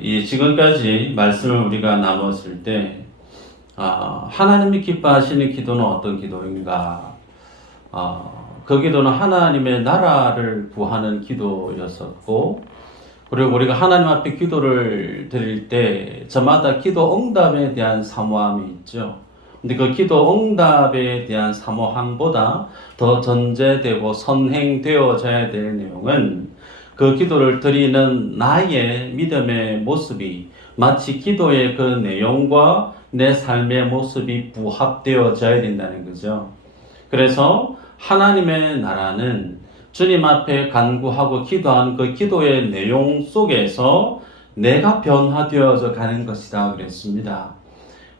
이 지금까지 말씀을 우리가 나눴을 때, 하나님이 기뻐하시는 기도는 어떤 기도인가? 그 기도는 하나님의 나라를 구하는 기도였었고, 그리고 우리가 하나님 앞에 기도를 드릴 때 저마다 기도 응답에 대한 사모함이 있죠. 근데 그 기도 응답에 대한 사모함보다 더 전제되고 선행되어져야 될 내용은 그 기도를 드리는 나의 믿음의 모습이 마치 기도의 그 내용과 내 삶의 모습이 부합되어져야 된다는 거죠. 그래서 하나님의 나라는 주님 앞에 간구하고 기도한 그 기도의 내용 속에서 내가 변화되어져 가는 것이다 그랬습니다.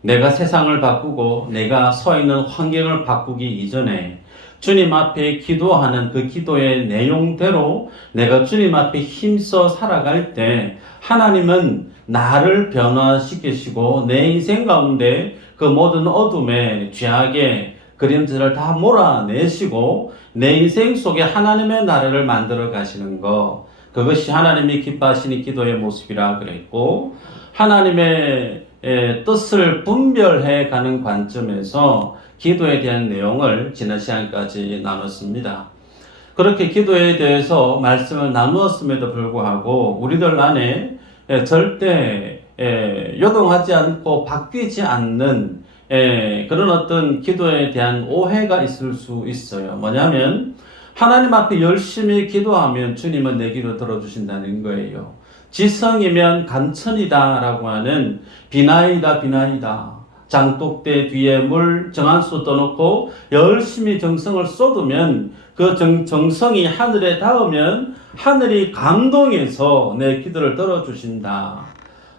내가 세상을 바꾸고 내가 서 있는 환경을 바꾸기 이전에 주님 앞에 기도하는 그 기도의 내용대로 내가 주님 앞에 힘써 살아갈 때 하나님은 나를 변화시키시고 내 인생 가운데 그 모든 어둠의 죄악의 그림들을 다 몰아내시고 내 인생 속에 하나님의 나라를 만들어 가시는 것, 그것이 하나님이 기뻐하시는 기도의 모습이라 그랬고, 하나님의 뜻을 분별해 가는 관점에서 기도에 대한 내용을 지난 시간까지 나눴습니다. 그렇게 기도에 대해서 말씀을 나누었음에도 불구하고 우리들 안에 절대 요동하지 않고 바뀌지 않는 그런 어떤 기도에 대한 오해가 있을 수 있어요. 뭐냐면 하나님 앞에 열심히 기도하면 주님은 내 기도 들어주신다는 거예요. 지성이면 간천이다 라고 하는 비나이다 장독대 뒤에 물 정한수 떠놓고 열심히 정성을 쏟으면 그 정성이 하늘에 닿으면 하늘이 감동해서 내 기도를 들어주신다.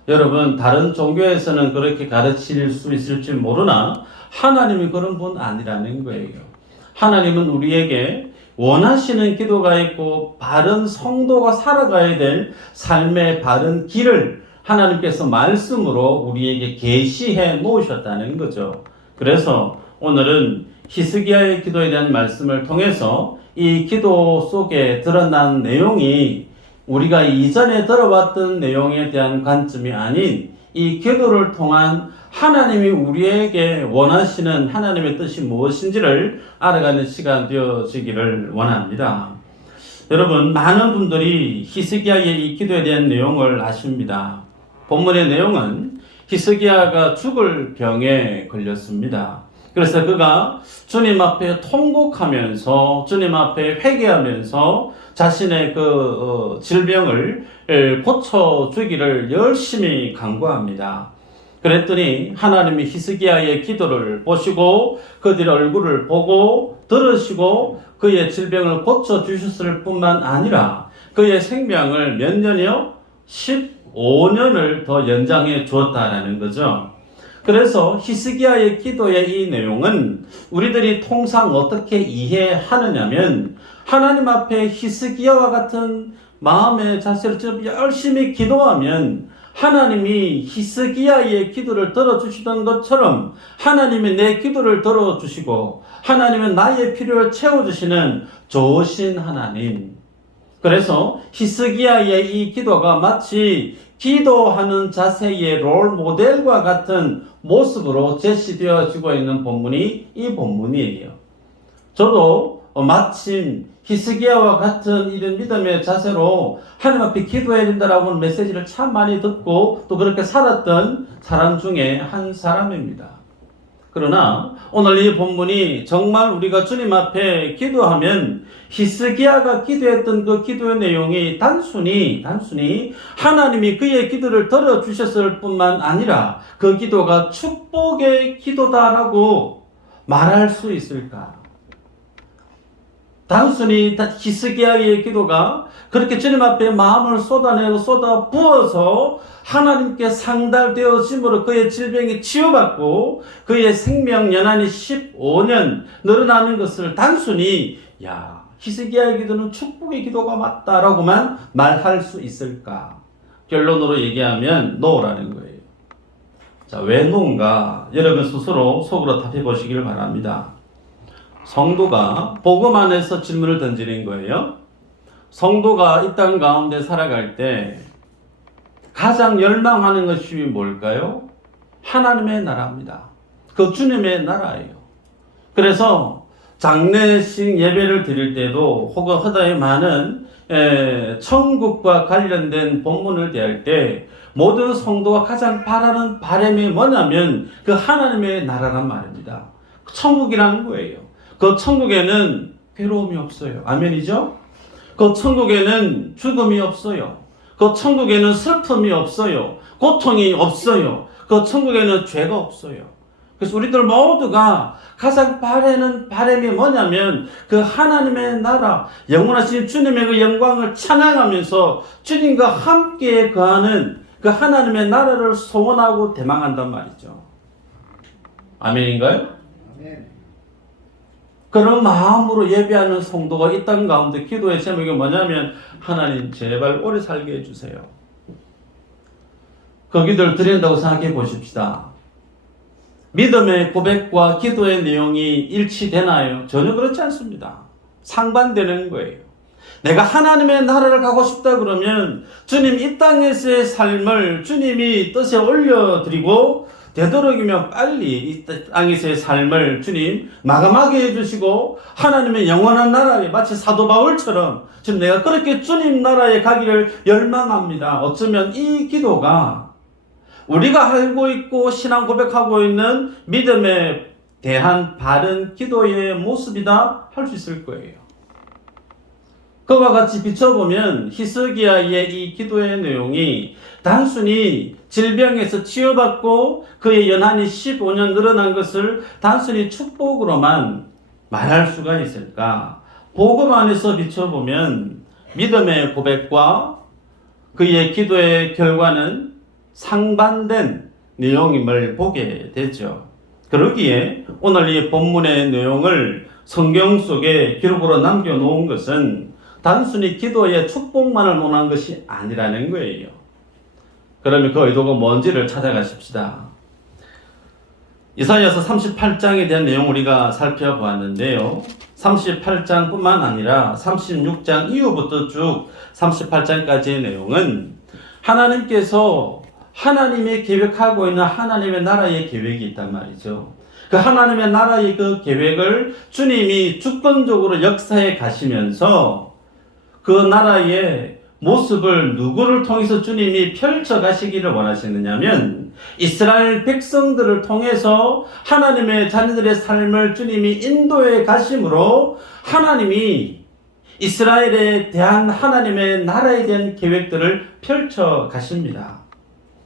여러분, 다른 종교에서는 그렇게 가르칠 수 있을지 모르나 하나님이 그런 분 아니라는 거예요. 하나님은 우리에게 원하시는 기도가 있고 바른 성도가 살아가야 될 삶의 바른 길을 하나님께서 말씀으로 우리에게 계시해 놓으셨다는 거죠. 그래서 오늘은 히스기야의 기도에 대한 말씀을 통해서 이 기도 속에 드러난 내용이 우리가 이전에 들어봤던 내용에 대한 관점이 아닌 이 기도를 통한 하나님이 우리에게 원하시는 하나님의 뜻이 무엇인지를 알아가는 시간 되어지기를 원합니다. 여러분, 많은 분들이 히스기야의 이 기도에 대한 내용을 아십니다. 본문의 내용은 히스기야가 죽을 병에 걸렸습니다. 그래서 그가 주님 앞에 통곡하면서 주님 앞에 회개하면서 자신의 그 질병을 고쳐주기를 열심히 간구합니다. 그랬더니 하나님이 히스기야의 기도를 보시고 그들의 얼굴을 보고 들으시고 그의 질병을 고쳐주셨을 뿐만 아니라 그의 생명을 몇 년이요? 15년을 더 연장해 주었다라는 거죠. 그래서 히스기야의 기도의 이 내용은 우리들이 통상 어떻게 이해하느냐면 하나님 앞에 히스기야와 같은 마음의 자세를 열심히 기도하면 하나님이 히스기야의 기도를 들어주시던 것처럼 하나님이 내 기도를 들어주시고 하나님은 나의 필요를 채워주시는 좋으신 하나님. 그래서 히스기야의 이 기도가 마치 기도하는 자세의 롤 모델과 같은 모습으로 제시되어지고 있는 본문이 이 본문이에요. 저도 마침 히스기야와 같은 이런 믿음의 자세로 하나님 앞에 기도해야 된다라고 하는 메시지를 참 많이 듣고 또 그렇게 살았던 사람 중에 한 사람입니다. 그러나 오늘 이 본문이 정말 우리가 주님 앞에 기도하면 히스기야가 기도했던 그 기도의 내용이 단순히 하나님이 그의 기도를 들어주셨을 뿐만 아니라 그 기도가 축복의 기도다라고 말할 수 있을까? 단순히 히스기야의 기도가 그렇게 주님 앞에 마음을 쏟아내고 쏟아 부어서 하나님께 상달되어짐으로 그의 질병이 치유받고 그의 생명 연한이 15년 늘어나는 것을 단순히 히스기야의 기도는 축복의 기도가 맞다라고만 말할 수 있을까? 결론으로 얘기하면 노라는 거예요. 자, 왜 노인가? 여러분 스스로 속으로 답해 보시길 바랍니다. 성도가 복음 안에서 질문을 던지는 거예요. 성도가 이 땅 가운데 살아갈 때 가장 열망하는 것이 뭘까요? 하나님의 나라입니다. 그 주님의 나라예요. 그래서 장례식 예배를 드릴 때도 혹은 허다에 많은 천국과 관련된 본문을 대할 때 모든 성도가 가장 바라는 바람이 뭐냐면 그 하나님의 나라란 말입니다. 천국이라는 거예요. 그 천국에는 괴로움이 없어요. 아멘이죠? 그 천국에는 죽음이 없어요. 그 천국에는 슬픔이 없어요. 고통이 없어요. 그 천국에는 죄가 없어요. 그래서 우리들 모두가 가장 바라는 바람이 뭐냐면 그 하나님의 나라, 영원하신 주님의 그 영광을 찬양하면서 주님과 함께 거하는 그 하나님의 나라를 소원하고 대망한단 말이죠. 아멘인가요? 아멘. 그런 마음으로 예배하는 성도가 이 땅 가운데 기도의 제목이 뭐냐면 하나님 제발 오래 살게 해주세요. 그 기도를 드린다고 생각해 보십시다. 믿음의 고백과 기도의 내용이 일치되나요? 전혀 그렇지 않습니다. 상반되는 거예요. 내가 하나님의 나라를 가고 싶다 그러면 주님 이 땅에서의 삶을 주님이 뜻에 올려드리고 되도록이면 빨리 이 땅에서의 삶을 주님 마감하게 해주시고 하나님의 영원한 나라에 마치 사도 바울처럼 지금 내가 그렇게 주님 나라에 가기를 열망합니다. 어쩌면 이 기도가 우리가 알고 있고 신앙 고백하고 있는 믿음에 대한 바른 기도의 모습이다 할 수 있을 거예요. 그와 같이 비춰보면 히스기야의 이 기도의 내용이 단순히 질병에서 치유받고 그의 연한이 15년 늘어난 것을 단순히 축복으로만 말할 수가 있을까? 복음 안에서 비춰보면 믿음의 고백과 그의 기도의 결과는 상반된 내용임을 보게 되죠. 그러기에 오늘 이 본문의 내용을 성경 속에 기록으로 남겨놓은 것은 단순히 기도의 축복만을 논한 것이 아니라는 거예요. 그러면 그 의도가 뭔지를 찾아가십시다. 이사야서 38장에 대한 내용 우리가 살펴보았는데요. 38장뿐만 아니라 36장 이후부터 쭉 38장까지의 내용은 하나님께서 하나님이 계획하고 있는 하나님의 나라의 계획이 있단 말이죠. 그 하나님의 나라의 그 계획을 주님이 주권적으로 역사해 가시면서 그 나라의 모습을 누구를 통해서 주님이 펼쳐 가시기를 원하시느냐면 이스라엘 백성들을 통해서 하나님의 자녀들의 삶을 주님이 인도해 가심으로 하나님이 이스라엘에 대한 하나님의 나라에 대한 계획들을 펼쳐 가십니다.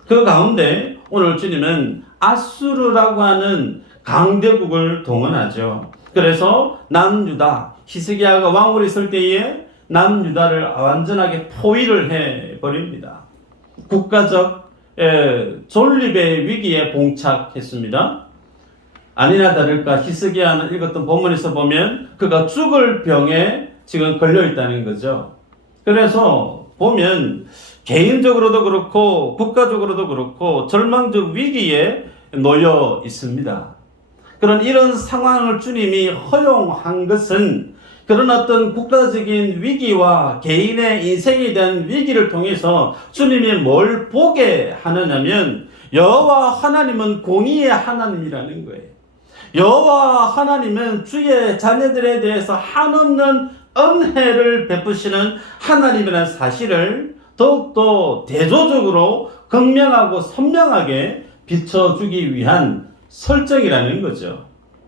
그 가운데 오늘 주님은 아수르라고 하는 강대국을 동원하죠. 그래서 남유다, 히스기야가 왕으로 있을 때에 남유다를 완전하게 포위를 해버립니다. 국가적 존립의 위기에 봉착했습니다. 아니나 다를까 히스기야는 읽었던 본문에서 보면 그가 죽을 병에 지금 걸려있다는 거죠. 그래서 보면 개인적으로도 그렇고 국가적으로도 그렇고 절망적 위기에 놓여 있습니다. 이런 상황을 주님이 허용한 것은 그런 어떤 국가적인 위기와 개인의 인생에 대한 위기를 통해서 주님이 뭘 보게 하느냐면 여호와 하나님은 공의의 하나님이라는 거예요. 여호와 하나님은 주의 자녀들에 대해서 한없는 은혜를 베푸시는 하나님이라는 사실을 더욱더 대조적으로 극명하고 선명하게 비춰주기 위한 설정이라는 거죠.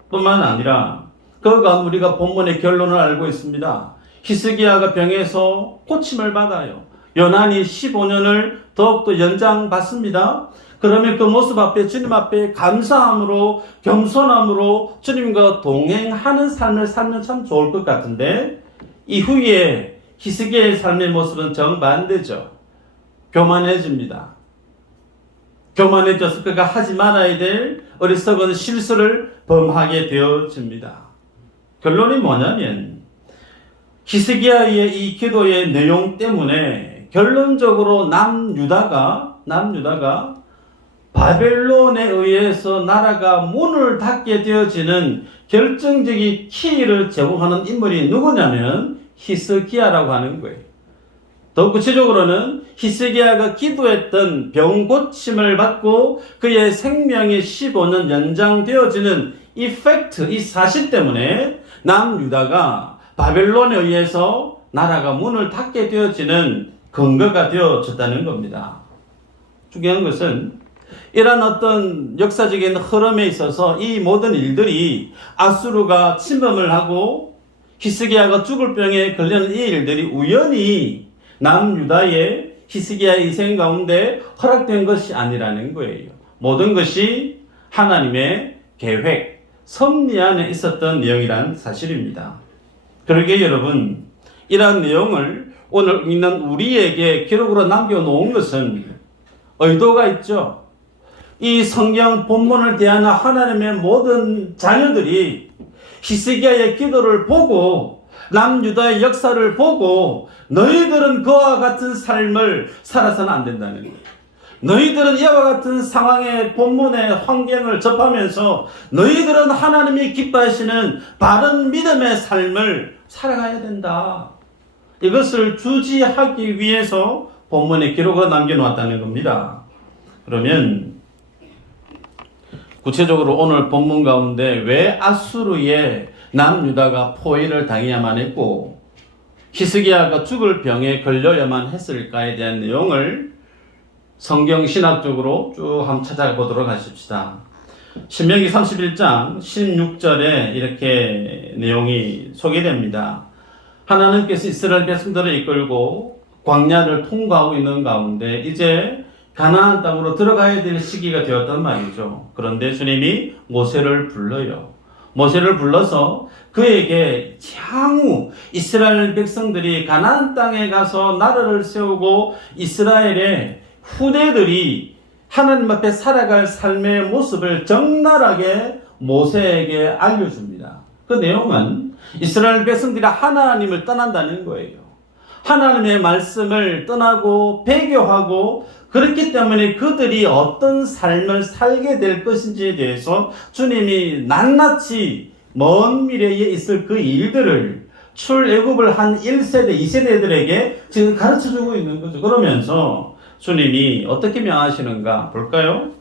뿐만 아니라 그가 우리가 본문의 결론을 알고 있습니다. 히스기야가 병에서 고침을 받아요. 연한이 15년을 더욱더 연장받습니다. 그러면 그 모습 앞에 주님 앞에 감사함으로 겸손함으로 주님과 동행하는 삶을 살면 참 좋을 것 같은데 이후에 히스기야의 삶의 모습은 정반대죠. 교만해집니다. 교만해져서 그가 하지 말아야 될 어리석은 실수를 범하게 되어집니다. 결론이 뭐냐면 히스기야의 이 기도의 내용 때문에 결론적으로 남유다가 바벨론에 의해서 나라가 문을 닫게 되어지는 결정적인 키를 제공하는 인물이 누구냐면 히스기야라고 하는 거예요. 더 구체적으로는 히스기야가 기도했던 병 고침을 받고 그의 생명이 15년 연장되어지는 이 팩트, 이 사실 때문에 남유다가 바벨론에 의해서 나라가 문을 닫게 되어지는 근거가 되어졌다는 겁니다. 중요한 것은 이러한 어떤 역사적인 흐름에 있어서 이 모든 일들이 아수르가 침범을 하고 히스기야가 죽을 병에 걸리는 이 일들이 우연히 남유다의 히스기야의 인생 가운데 허락된 것이 아니라는 거예요. 모든 것이 하나님의 계획, 섭리 안에 있었던 내용이란 사실입니다. 그러게 여러분, 이러한 내용을 오늘 읽는 우리에게 기록으로 남겨놓은 것은 의도가 있죠. 이 성경 본문을 대하는 하나님의 모든 자녀들이 히스기야의 기도를 보고 남유다의 역사를 보고 너희들은 그와 같은 삶을 살아서는 안 된다는 거예요. 너희들은 이와 같은 상황의 본문의 환경을 접하면서 너희들은 하나님이 기뻐하시는 바른 믿음의 삶을 살아가야 된다. 이것을 주지하기 위해서 본문의 기록으로 남겨놓았다는 겁니다. 그러면 구체적으로 오늘 본문 가운데 왜 아수르의 남유다가 포위를 당해야만 했고 히스기야가 죽을 병에 걸려야만 했을까에 대한 내용을 성경 신학적으로 쭉 한번 찾아보도록 하십시다. 신명기 31장 16절에 이렇게 내용이 소개됩니다. 하나님께서 이스라엘 백성들을 이끌고 광야를 통과하고 있는 가운데 이제 가나안 땅으로 들어가야 될 시기가 되었단 말이죠. 그런데 주님이 모세를 불러요. 모세를 불러서 그에게 향후 이스라엘 백성들이 가나안 땅에 가서 나라를 세우고 이스라엘의 후대들이 하나님 앞에 살아갈 삶의 모습을 적나라하게 모세에게 알려줍니다. 그 내용은 이스라엘 백성들이 하나님을 떠난다는 거예요. 하나님의 말씀을 떠나고 배교하고 그렇기 때문에 그들이 어떤 삶을 살게 될 것인지에 대해서 주님이 낱낱이 먼 미래에 있을 그 일들을 출애굽을 한 1세대, 2세대들에게 지금 가르쳐주고 있는 거죠. 그러면서 주님이 어떻게 명하시는가 볼까요?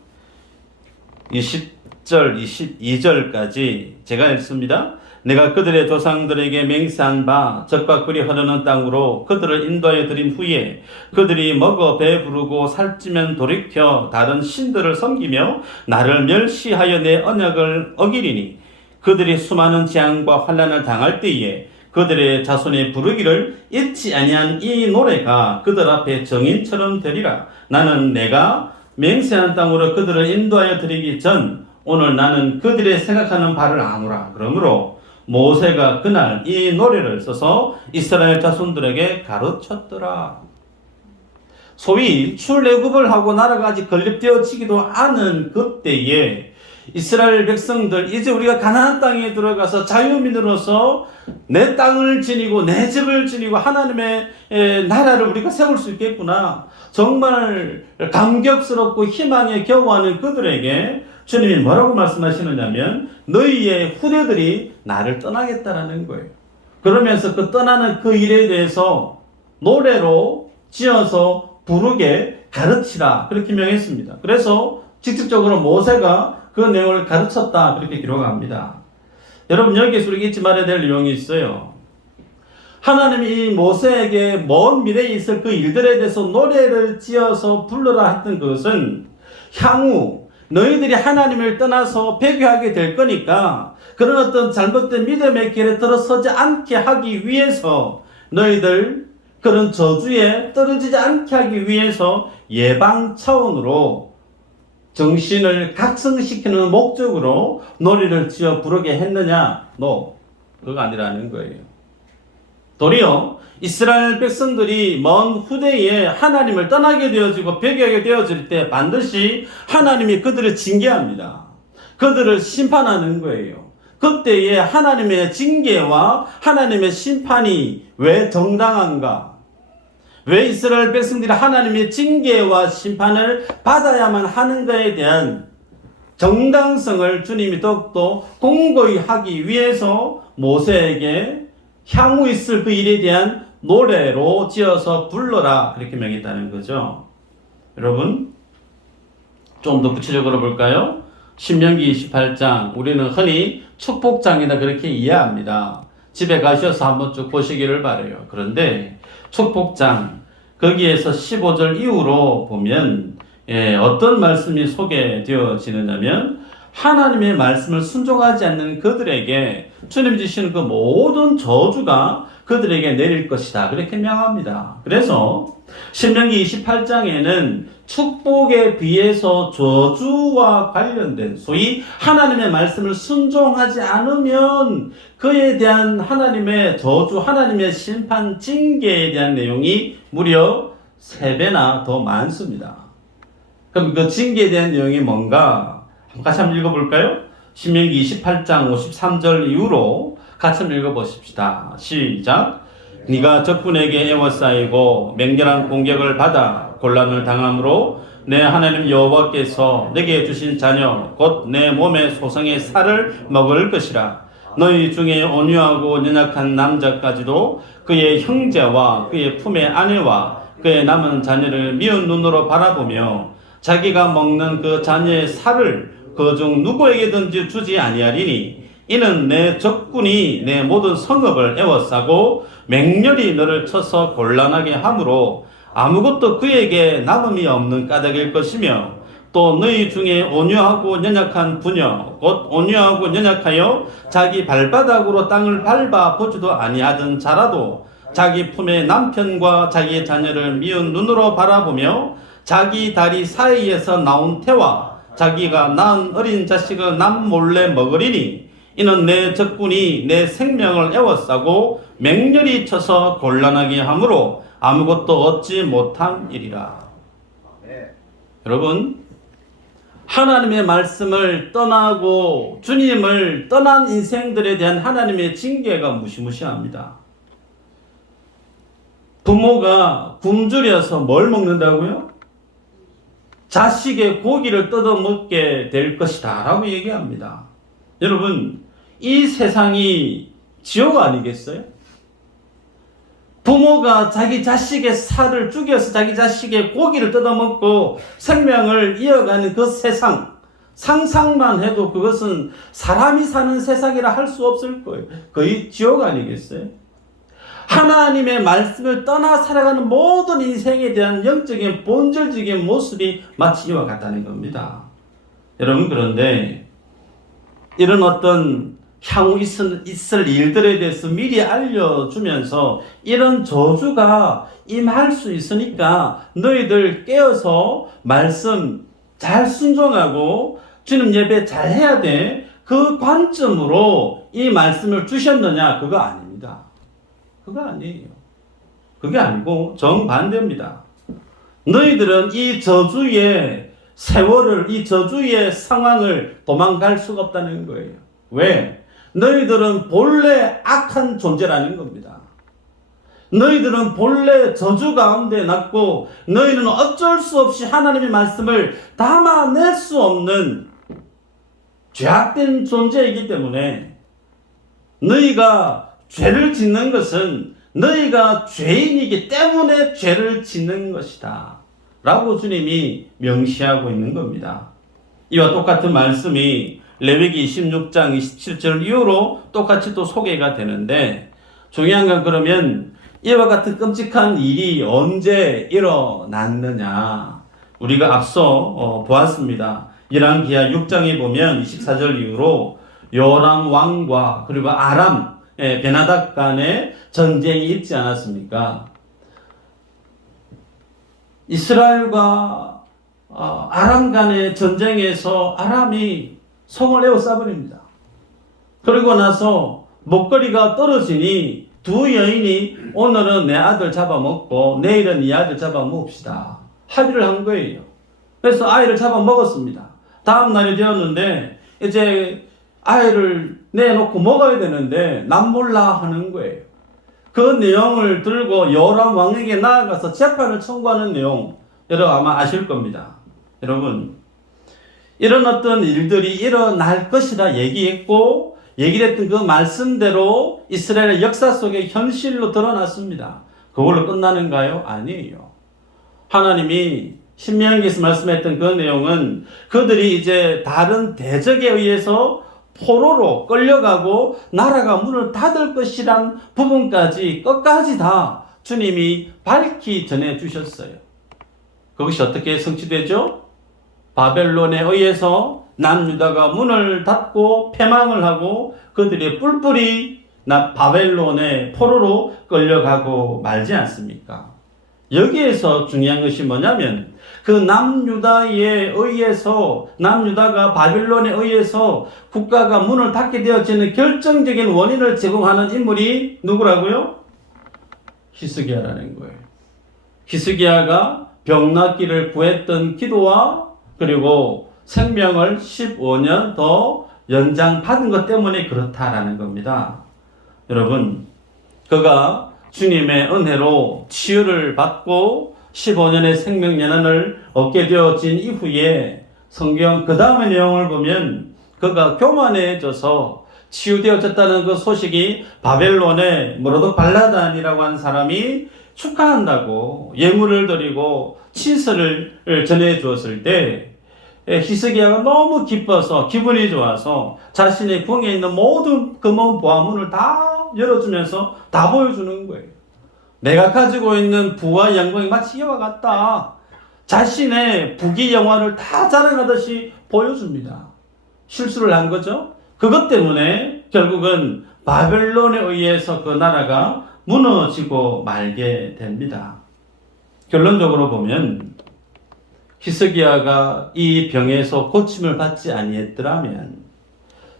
20절, 22절까지 제가 읽습니다. 내가 그들의 조상들에게 맹세한 바 젖과 꿀이 흐르는 땅으로 그들을 인도하여 드린 후에 그들이 먹어 배부르고 살찌면 돌이켜 다른 신들을 섬기며 나를 멸시하여 내 언약을 어기리니 그들이 수많은 재앙과 환난을 당할 때에 그들의 자손의 부르기를 잊지 아니한 이 노래가 그들 앞에 정인처럼 되리라. 나는 내가 맹세한 땅으로 그들을 인도하여 드리기 전 오늘 나는 그들의 생각하는 바를 아노라. 그러므로 모세가 그날 이 노래를 써서 이스라엘 자손들에게 가르쳤더라. 소위 출애굽을 하고 나라가 아직 건립되어지기도 않은 그때에 이스라엘 백성들 이제 우리가 가나안 땅에 들어가서 자유민으로서 내 땅을 지니고 내 집을 지니고 하나님의 나라를 우리가 세울 수 있겠구나. 정말 감격스럽고 희망에 겨워하는 그들에게 주님이 뭐라고 말씀하시느냐면 너희의 후대들이 나를 떠나겠다라는 거예요. 그러면서 그 떠나는 그 일에 대해서 노래로 지어서 부르게 가르치라 그렇게 명했습니다. 그래서 직접적으로 모세가 그 내용을 가르쳤다 그렇게 기록합니다. 여러분 여기에서 우리가 잊지 말아야 될 내용이 있어요. 하나님이 이 모세에게 먼 미래에 있을 그 일들에 대해서 노래를 지어서 불러라 했던 것은 향후 너희들이 하나님을 떠나서 배교하게 될 거니까 그런 어떤 잘못된 믿음의 길에 들어서지 않게 하기 위해서 너희들 그런 저주에 떨어지지 않게 하기 위해서 예방 차원으로 정신을 각성시키는 목적으로 노래를 지어 부르게 했느냐? 그거 아니라는 거예요. 도리어 이스라엘 백성들이 먼 후대에 하나님을 떠나게 되어지고 배교하게 되어질 때 반드시 하나님이 그들을 징계합니다. 그들을 심판하는 거예요. 그때에 하나님의 징계와 하나님의 심판이 왜 정당한가? 왜 이스라엘 백성들이 하나님의 징계와 심판을 받아야만 하는가에 대한 정당성을 주님이 더욱더 공고히 하기 위해서 모세에게 향후 있을 그 일에 대한 노래로 지어서 불러라 그렇게 명했다는 거죠. 여러분 좀 더 구체적으로 볼까요? 신명기 28장 우리는 흔히 축복장이다 그렇게 이해합니다. 집에 가셔서 한번 쭉 보시기를 바라요. 그런데 축복장 거기에서 15절 이후로 보면 어떤 말씀이 소개되어지느냐면 하나님의 말씀을 순종하지 않는 그들에게 주님 주시는 그 모든 저주가 그들에게 내릴 것이다 그렇게 명합니다. 그래서 신명기 28장에는 축복에 비해서 저주와 관련된 소위 하나님의 말씀을 순종하지 않으면 그에 대한 하나님의 저주, 하나님의 심판, 징계에 대한 내용이 무려 3배나 더 많습니다. 그럼 그 징계에 대한 내용이 뭔가 같이 한번 읽어볼까요? 신명기 28장 53절 이후로 같이 한번 읽어보십시다. 시작. 네가 적군에게 에워싸이고 맹렬한 공격을 받아 곤란을 당함으로 내 하나님 여호와께서 내게 주신 자녀 곧 내 몸의 소성의 살을 먹을 것이라. 너희 중에 온유하고 연약한 남자까지도 그의 형제와 그의 품의 아내와 그의 남은 자녀를 미운 눈으로 바라보며 자기가 먹는 그 자녀의 살을 그중 누구에게든지 주지 아니하리니 이는 내 적군이 내 모든 성읍을 에워싸고 맹렬히 너를 쳐서 곤란하게 함으로 아무것도 그에게 남음이 없는 까닭일 것이며 또 너희 중에 온유하고 연약한 부녀 곧 온유하고 연약하여 자기 발바닥으로 땅을 밟아 보지도 아니하던 자라도 자기 품의 남편과 자기의 자녀를 미운 눈으로 바라보며 자기 다리 사이에서 나온 태와 자기가 낳은 어린 자식을 남몰래 먹으리니 이는 내 적군이 내 생명을 에워싸고 맹렬히 쳐서 곤란하게 함으로 아무것도 얻지 못한 일이라. 여러분 하나님의 말씀을 떠나고 주님을 떠난 인생들에 대한 하나님의 징계가 무시무시합니다. 부모가 굶주려서 뭘 먹는다고요? 자식의 고기를 뜯어먹게 될 것이다 라고 얘기합니다. 여러분 이 세상이 지옥 아니겠어요? 부모가 자기 자식의 살을 죽여서 자기 자식의 고기를 뜯어먹고 생명을 이어가는 그 세상, 상상만 해도 그것은 사람이 사는 세상이라 할 수 없을 거예요. 거의 지옥 아니겠어요? 하나님의 말씀을 떠나 살아가는 모든 인생에 대한 영적인 본질적인 모습이 마치 이와 같다는 겁니다. 여러분 그런데 이런 어떤 향후 있을 일들에 대해서 미리 알려주면서 이런 저주가 임할 수 있으니까 너희들 깨어서 말씀 잘 순종하고 주님 예배 잘 해야 돼. 그 관점으로 이 말씀을 주셨느냐? 그거 아닙니다. 그거 아니에요. 그게 아니고 정반대입니다. 너희들은 이 저주의 세월을, 이 저주의 상황을 도망갈 수가 없다는 거예요. 왜? 너희들은 본래 악한 존재라는 겁니다. 너희들은 본래 저주 가운데 났고 너희는 어쩔 수 없이 하나님의 말씀을 담아낼 수 없는 죄악된 존재이기 때문에 너희가 죄를 짓는 것은 너희가 죄인이기 때문에 죄를 짓는 것이다 라고 주님이 명시하고 있는 겁니다. 이와 똑같은 말씀이 레위기 26장 27절 이후로 똑같이 또 소개가 되는데 중요한 건 그러면 이와 같은 끔찍한 일이 언제 일어났느냐 우리가 앞서 보았습니다. 열왕기하 6장에 보면 24절 이후로 요람 왕과 그리고 아람 베나닥 간의 전쟁이 있지 않았습니까? 이스라엘과 아람 간의 전쟁에서 아람이 성을 에워싸버립니다. 그러고 나서 먹거리가 떨어지니 두 여인이 오늘은 내 아들 잡아먹고 내일은 이 아들 잡아먹읍시다. 합의를 한 거예요. 그래서 아이를 잡아먹었습니다. 다음 날이 되었는데 이제 아이를 내놓고 먹어야 되는데 난 몰라 하는 거예요. 그 내용을 들고 요람 왕에게 나아가서 재판을 청구하는 내용 여러분 아마 아실 겁니다. 여러분 이런 어떤 일들이 일어날 것이라 얘기했고 얘기를 했던 그 말씀대로 이스라엘의 역사 속에 현실로 드러났습니다. 그걸로 끝나는가요? 아니에요. 하나님이 신명기에서 말씀했던 그 내용은 그들이 이제 다른 대적에 의해서 포로로 끌려가고 나라가 문을 닫을 것이란 부분까지 끝까지 다 주님이 밝히 전해 주셨어요. 그것이 어떻게 성취되죠? 바벨론에 의해서 남유다가 문을 닫고 패망을 하고 그들이 뿔뿔이 바벨론의 포로로 끌려가고 말지 않습니까? 여기에서 중요한 것이 뭐냐면 그 남유다에 의해서 남유다가 바벨론에 의해서 국가가 문을 닫게 되어지는 결정적인 원인을 제공하는 인물이 누구라고요? 히스기야라는 거예요. 히스기야가 병낫기를 구했던 기도와 그리고 생명을 15년 더 연장받은 것 때문에 그렇다라는 겁니다. 여러분, 그가 주님의 은혜로 치유를 받고 15년의 생명연한을 얻게 되어진 이후에 성경 그 다음의 내용을 보면 그가 교만해져서 치유되어졌다는 그 소식이 바벨론의 무로독 발라단이라고 하는 사람이 축하한다고 예물을 드리고 친서를 전해 주었을 때 히스기야가 너무 기뻐서 기분이 좋아서 자신의 궁에 있는 모든 금은 보화문을 다 열어주면서 다 보여주는 거예요. 내가 가지고 있는 부와 영광이 마치 이와 같다. 자신의 부귀 영화를 다 자랑하듯이 보여줍니다. 실수를 한 거죠. 그것 때문에 결국은 바벨론에 의해서 그 나라가 무너지고 말게 됩니다. 결론적으로 보면 히스기야가 이 병에서 고침을 받지 아니했더라면,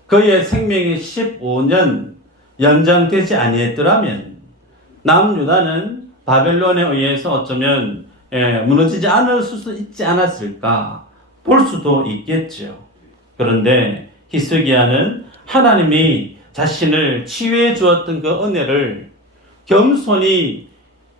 그의 생명이 15년 연장되지 아니했더라면 남유다는 바벨론에 의해서 어쩌면 무너지지 않을 수도 있지 않았을까 볼 수도 있겠죠. 그런데 히스기야는 하나님이 자신을 치유해 주었던 그 은혜를 겸손히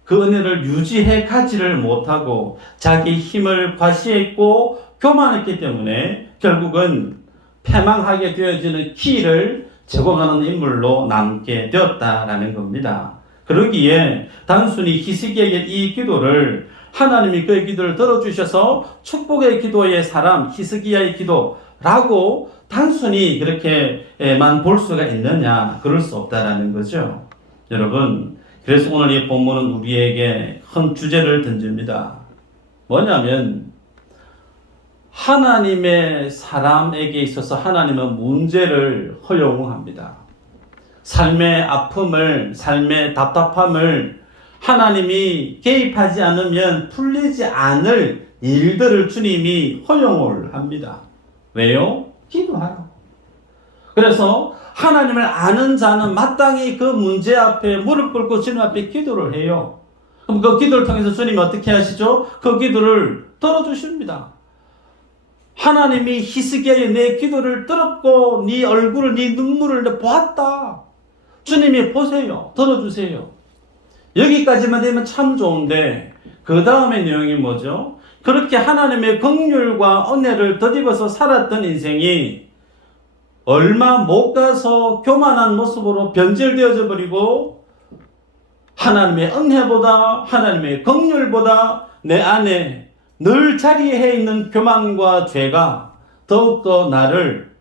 그 은혜를 유지해 가지를 못하고 자기 힘을 과시했고 교만했기 때문에 결국은 패망하게 되어지는 기회를 제공하는 인물로 남게 되었다라는 겁니다. 그러기에 단순히 히스기야의 이 기도를 하나님이 그의 기도를 들어주셔서 축복의 기도의 사람 히스기야의 기도라고 단순히 그렇게만 볼 수가 있느냐, 그럴 수 없다라는 거죠. 여러분, 그래서 오늘 이 본문은 우리에게 큰 주제를 던집니다. 뭐냐면 하나님의 사람에게 있어서 하나님은 문제를 허용합니다. 삶의 아픔을, 삶의 답답함을 하나님이 개입하지 않으면 풀리지 않을 일들을 주님이 허용을 합니다. 왜요? 기도하라. 그래서 하나님을 아는 자는 마땅히 그 문제 앞에 무릎 꿇고 주님 앞에 기도를 해요. 그럼 그 기도를 통해서 주님이 어떻게 하시죠? 그 기도를 들어주십니다. 하나님이 히스기야의 내 기도를 들었고 네 얼굴을, 네 눈물을 보았다. 주님이 보세요. 들어주세요. 여기까지만 되면 참 좋은데 그 다음의 내용이 뭐죠? 그렇게 하나님의 긍휼과 은혜를 덧입어서 살았던 인생이 얼마 못 가서 교만한 모습으로 변질되어져 버리고 하나님의 은혜보다, 하나님의 긍휼보다 내 안에 늘 자리해 있는 교만과 죄가 더욱더 나를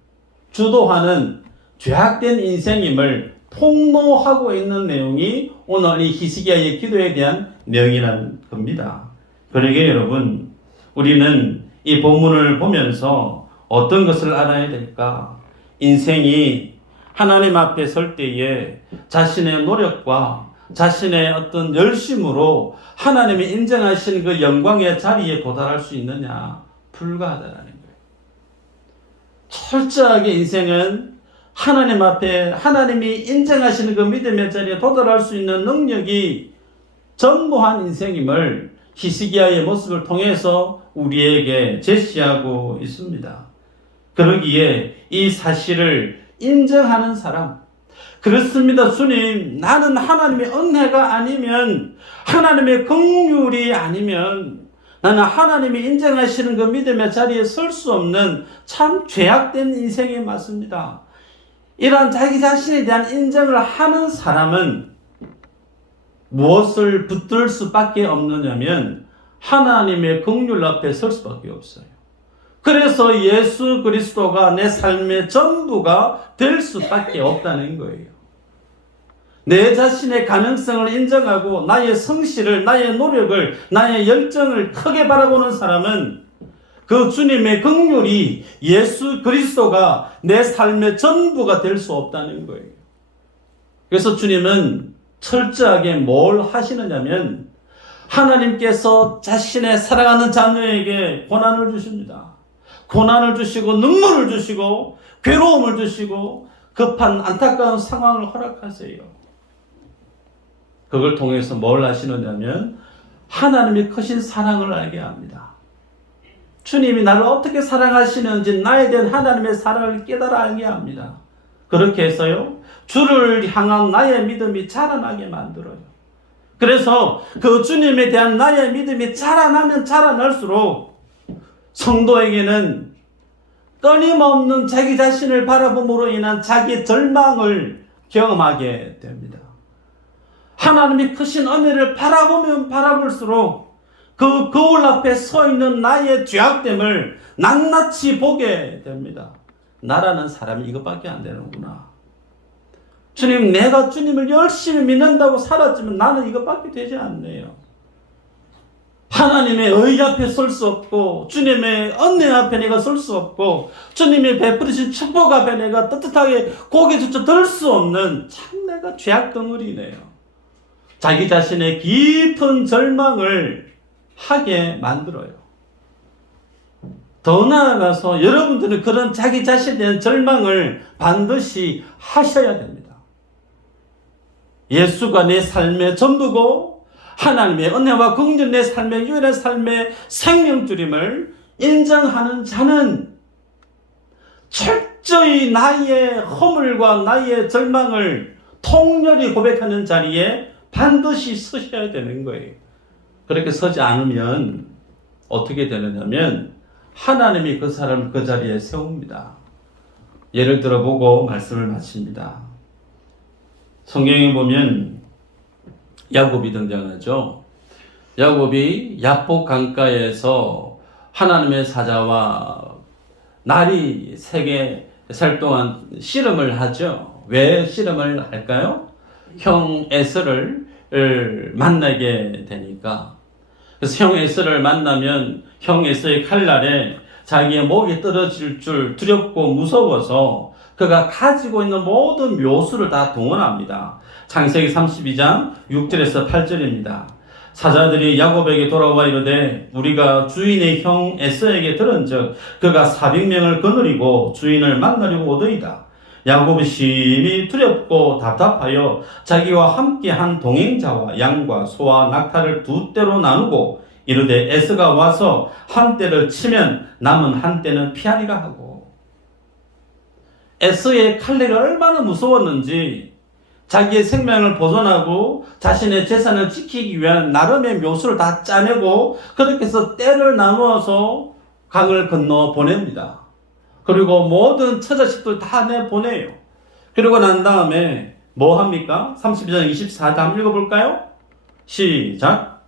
주도하는 죄악된 인생임을 폭로하고 있는 내용이 오늘 이 히스기야의 기도에 대한 내용이라는 겁니다. 그러게 여러분, 우리는 이 본문을 보면서 어떤 것을 알아야 될까? 인생이 하나님 앞에 설 때에 자신의 노력과 자신의 어떤 열심으로 하나님이 인정하신 그 영광의 자리에 도달할 수 있느냐? 불가하다라는 거예요. 철저하게 인생은 하나님 앞에 하나님이 인정하시는 그 믿음의 자리에 도달할 수 있는 능력이 전무한 인생임을 히스기야의 모습을 통해서 우리에게 제시하고 있습니다. 그러기에 이 사실을 인정하는 사람, 그렇습니다. 주님, 나는 하나님의 은혜가 아니면, 하나님의 긍휼이 아니면 나는 하나님이 인정하시는 그 믿음의 자리에 설 수 없는 참 죄악된 인생이 맞습니다. 이러한 자기 자신에 대한 인정을 하는 사람은 무엇을 붙들 수밖에 없느냐면 하나님의 긍휼 앞에 설 수밖에 없어요. 그래서 예수 그리스도가 내 삶의 전부가 될 수밖에 없다는 거예요. 내 자신의 가능성을 인정하고 나의 성실을, 나의 노력을, 나의 열정을 크게 바라보는 사람은 그 주님의 긍휼이 예수 그리스도가 내 삶의 전부가 될 수 없다는 거예요. 그래서 주님은 철저하게 뭘 하시느냐면 하나님께서 자신의 사랑하는 자녀에게 고난을 주십니다. 고난을 주시고 눈물을 주시고 괴로움을 주시고 급한 안타까운 상황을 허락하세요. 그걸 통해서 뭘 하시느냐면 하나님의 크신 사랑을 알게 합니다. 주님이 나를 어떻게 사랑하시는지 나에 대한 하나님의 사랑을 깨달아 알게 합니다. 그렇게 해서요, 주를 향한 나의 믿음이 자라나게 만들어요. 그래서 그 주님에 대한 나의 믿음이 자라나면 자라날수록 성도에게는 끊임없는 자기 자신을 바라봄으로 인한 자기 절망을 경험하게 됩니다. 하나님이 크신 은혜를 바라보면 바라볼수록 그 거울 앞에 서 있는 나의 죄악됨을 낱낱이 보게 됩니다. 나라는 사람이 이것밖에 안 되는구나. 주님, 내가 주님을 열심히 믿는다고 살았지만 나는 이것밖에 되지 않네요. 하나님의 의 앞에 설 수 없고 주님의 은혜 앞에 내가 설 수 없고 주님이 베푸신 축복 앞에 내가 떳떳하게 고개조차 들 수 없는 참 내가 죄악 덩어리네요. 자기 자신의 깊은 절망을 하게 만들어요. 더 나아가서 여러분들은 그런 자기 자신에 대한 절망을 반드시 하셔야 됩니다. 예수가 내 삶의 전부고 하나님의 은혜와 긍휼 내 삶의 유일한 삶의 생명줄임을 인정하는 자는 철저히 나의 허물과 나의 절망을 통렬히 고백하는 자리에 반드시 서셔야 되는 거예요. 그렇게 서지 않으면 어떻게 되느냐면 하나님이 그 사람을 그 자리에 세웁니다. 예를 들어보고 말씀을 마칩니다. 성경에 보면 야곱이 등장하죠. 야곱이 야복 강가에서 하나님의 사자와 날이 3살 동안 씨름을 하죠. 왜 씨름을 할까요? 형 에서를 만나게 되니까. 그래서 형 에서를 만나면 형 에서의 칼날에 자기의 목이 떨어질 줄 두렵고 무서워서 그가 가지고 있는 모든 묘수를 다 동원합니다. 창세기 32장 6절에서 8절입니다. 사자들이 야곱에게 돌아와 이르되 우리가 주인의 형 에서에게 들은즉 그가 400명을 거느리고 주인을 만나려고 오더이다. 야곱이 심히 두렵고 답답하여 자기와 함께한 동행자와 양과 소와 낙타를 2떼로 나누고 이르되 에서가 와서 한 떼를 치면 남은 한 떼는 피하리라 하고, 에서의 칼날이 얼마나 무서웠는지 자기의 생명을 보존하고 자신의 재산을 지키기 위한 나름의 묘수를 다 짜내고 그렇게 해서 떼를 나누어서 강을 건너 보냅니다. 그리고 모든 처자식들 다 내보내요. 그러고 난 다음에 뭐 합니까? 32장 24절 한번 읽어볼까요? 시작.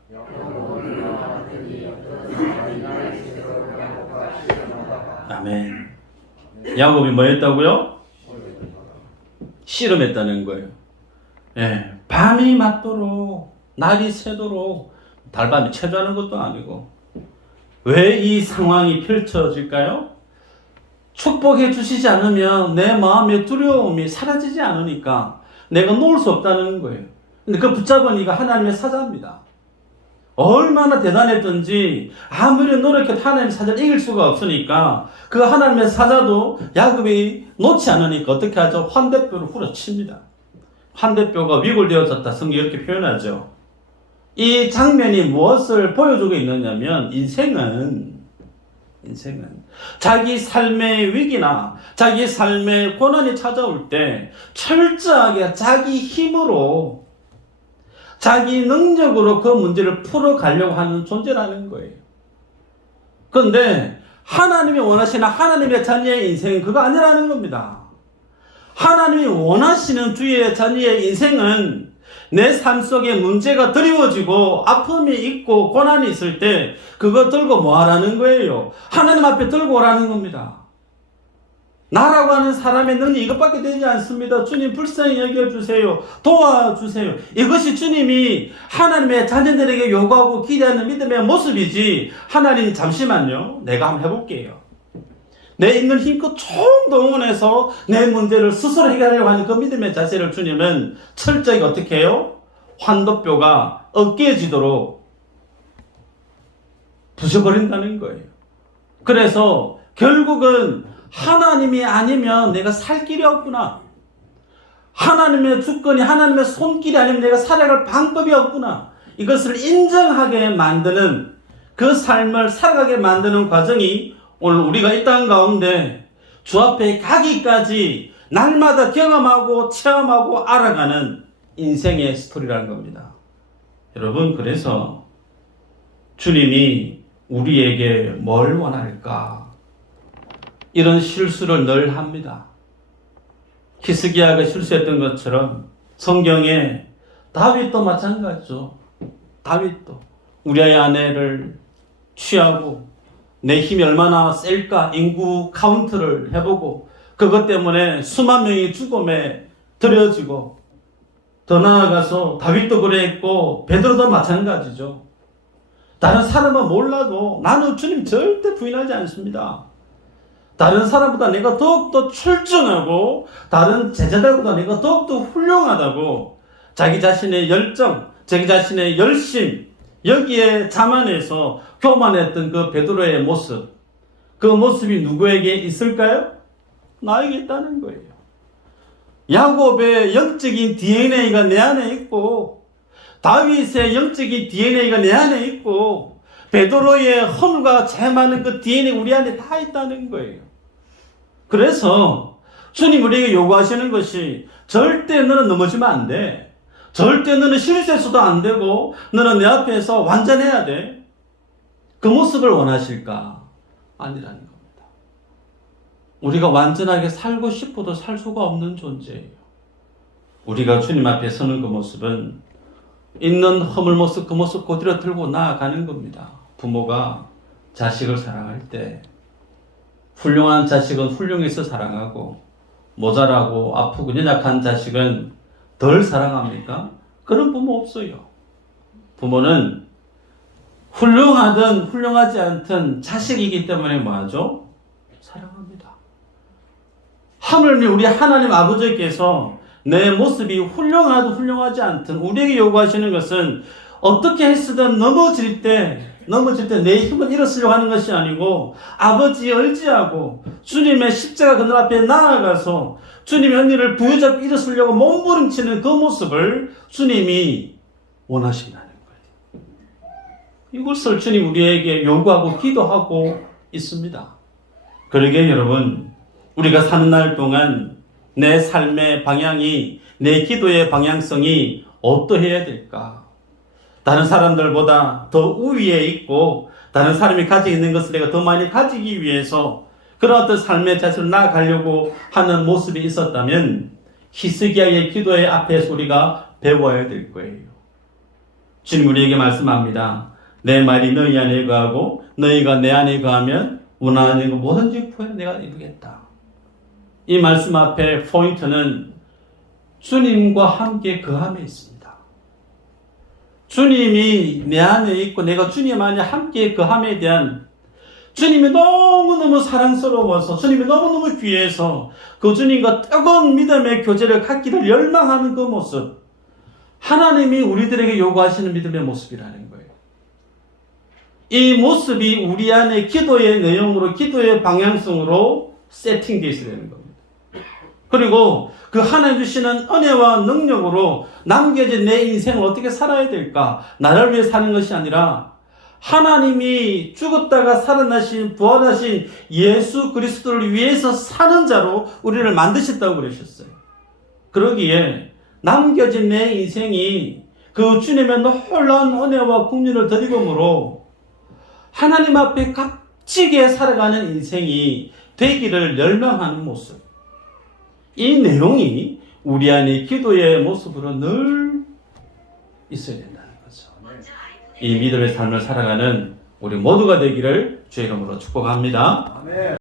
아멘. 야곱이 뭐 했다고요? 씨름했다는 거예요. 예, 밤이 맞도록 날이 새도록, 달밤이 체조하는 것도 아니고. 왜 이 상황이 펼쳐질까요? 축복해 주시지 않으면 내 마음의 두려움이 사라지지 않으니까 내가 놓을 수 없다는 거예요. 근데 그 붙잡은 이가 하나님의 사자입니다. 얼마나 대단했던지 아무리 노력해도 하나님의 사자를 이길 수가 없으니까 그 하나님의 사자도 야곱이 놓지 않으니까 어떻게 하죠? 환대뼈를 후려칩니다. 환대뼈가 위골되어졌다. 성경이 이렇게 표현하죠. 이 장면이 무엇을 보여주고 있느냐면 인생은 자기 삶의 위기나 자기 삶의 고난이 찾아올 때 철저하게 자기 힘으로 자기 능력으로 그 문제를 풀어가려고 하는 존재라는 거예요. 그런데 하나님이 원하시는 하나님의 자녀의 인생은 그거 아니라는 겁니다. 하나님이 원하시는 주의 자녀의 인생은 내 삶 속에 문제가 드리워지고 아픔이 있고 고난이 있을 때 그거 들고 뭐 하라는 거예요? 하나님 앞에 들고 오라는 겁니다. 나라고 하는 사람의 능력이 이것밖에 되지 않습니다. 주님 불쌍히 여겨주세요. 도와주세요. 이것이 주님이 하나님의 자녀들에게 요구하고 기대하는 믿음의 모습이지. 하나님 잠시만요. 내가 한번 해볼게요. 내 있는 힘껏 총동원해서 내 문제를 스스로 해결하려고 하는 그 믿음의 자세를 주님은 철저히 어떻게 해요? 환도뼈가 어깨에 지도록 부셔버린다는 거예요. 그래서 결국은 하나님이 아니면 내가 살 길이 없구나. 하나님의 주권이 하나님의 손길이 아니면 내가 살아갈 방법이 없구나. 이것을 인정하게 만드는 그 삶을 살아가게 만드는 과정이 오늘 우리가 이 땅 가운데 주 앞에 가기까지 날마다 경험하고 체험하고 알아가는 인생의 스토리라는 겁니다. 여러분, 그래서 주님이 우리에게 뭘 원할까? 이런 실수를 늘 합니다. 히스기야가 실수했던 것처럼 성경에 다윗도 마찬가지죠. 다윗도 우리아의 아내를 취하고 내 힘이 얼마나 셀까 인구 카운트를 해보고 그것 때문에 수만 명이 죽음에 들여지고 더 나아가서 다윗도 그랬고 베드로도 마찬가지죠. 다른 사람은 몰라도 나는 주님 절대 부인하지 않습니다. 다른 사람보다 내가 더욱더 출중하고 다른 제자들보다 내가 더욱더 훌륭하다고 자기 자신의 열정, 자기 자신의 열심 여기에 자만해서 교만했던 그 베드로의 모습, 그 모습이 누구에게 있을까요? 나에게 있다는 거예요. 야곱의 영적인 DNA가 내 안에 있고 다윗의 영적인 DNA가 내 안에 있고 베드로의 허물과 죄 많은 그 DNA 우리 안에 다 있다는 거예요. 그래서 주님 우리에게 요구하시는 것이 절대 너는 넘어지면 안 돼. 절대 너는 실수해서도 안 되고 너는 내 앞에서 완전해야 돼. 그 모습을 원하실까? 아니라는 겁니다. 우리가 완전하게 살고 싶어도 살 수가 없는 존재예요. 우리가 주님 앞에 서는 그 모습은 있는 허물 모습 그 모습 그대로 들고 나아가는 겁니다. 부모가 자식을 사랑할 때 훌륭한 자식은 훌륭해서 사랑하고 모자라고 아프고 연약한 자식은 덜 사랑합니까? 그런 부모 없어요. 부모는 훌륭하든 훌륭하지 않든 자식이기 때문에 뭐하죠? 사랑합니다. 하물며 우리 하나님 아버지께서 내 모습이 훌륭하든 훌륭하지 않든 우리에게 요구하시는 것은 어떻게 했으든 넘어질 때 내 힘을 잃었으려고 하는 것이 아니고 아버지의 의지하고 주님의 십자가 그늘 앞에 나아가서 주님의 은혜를 부여잡고 일어서려고 몸부림치는 그 모습을 주님이 원하신다는 거예요. 이것을 주님 우리에게 요구하고 기도하고 있습니다. 그러게 여러분, 우리가 사는 날 동안 내 삶의 방향이, 내 기도의 방향성이 어떠해야 될까? 다른 사람들보다 더 우위에 있고 다른 사람이 가지고 있는 것을 내가 더 많이 가지기 위해서 그런 어떤 삶의 자세로 나아가려고 하는 모습이 있었다면 히스기야의 기도의 앞에서 우리가 배워야 될 거예요. 주님 우리에게 말씀합니다. 내 말이 너희 안에 거하고 너희가 내 안에 거하면 원하는 거 뭐든지 구해라 내가 이루겠다. 이 말씀 앞에 포인트는 주님과 함께 거함에 있습니다. 주님이 내 안에 있고 내가 주님 안에 함께 거함에 대한 주님이 너무너무 사랑스러워서 주님이 너무너무 귀해서 그 주님과 뜨거운 믿음의 교제를 갖기를 열망하는 그 모습, 하나님이 우리들에게 요구하시는 믿음의 모습이라는 거예요. 이 모습이 우리 안에 기도의 내용으로 기도의 방향성으로 세팅되어 있어야 되는 겁니다. 그리고 그 하나님 주시는 은혜와 능력으로 남겨진 내 인생을 어떻게 살아야 될까? 나를 위해 사는 것이 아니라 하나님이 죽었다가 살아나신 부활하신 예수 그리스도를 위해서 사는 자로 우리를 만드셨다고 그러셨어요. 그러기에 남겨진 내 인생이 그 주님의 놀라운 은혜와 긍휼을 드리므로 하나님 앞에 값지게 살아가는 인생이 되기를 열망하는 모습, 이 내용이 우리 안의 기도의 모습으로 늘 있어야 된다는 거죠. 이 믿음의 삶을 살아가는 우리 모두가 되기를 주의 이름으로 축복합니다.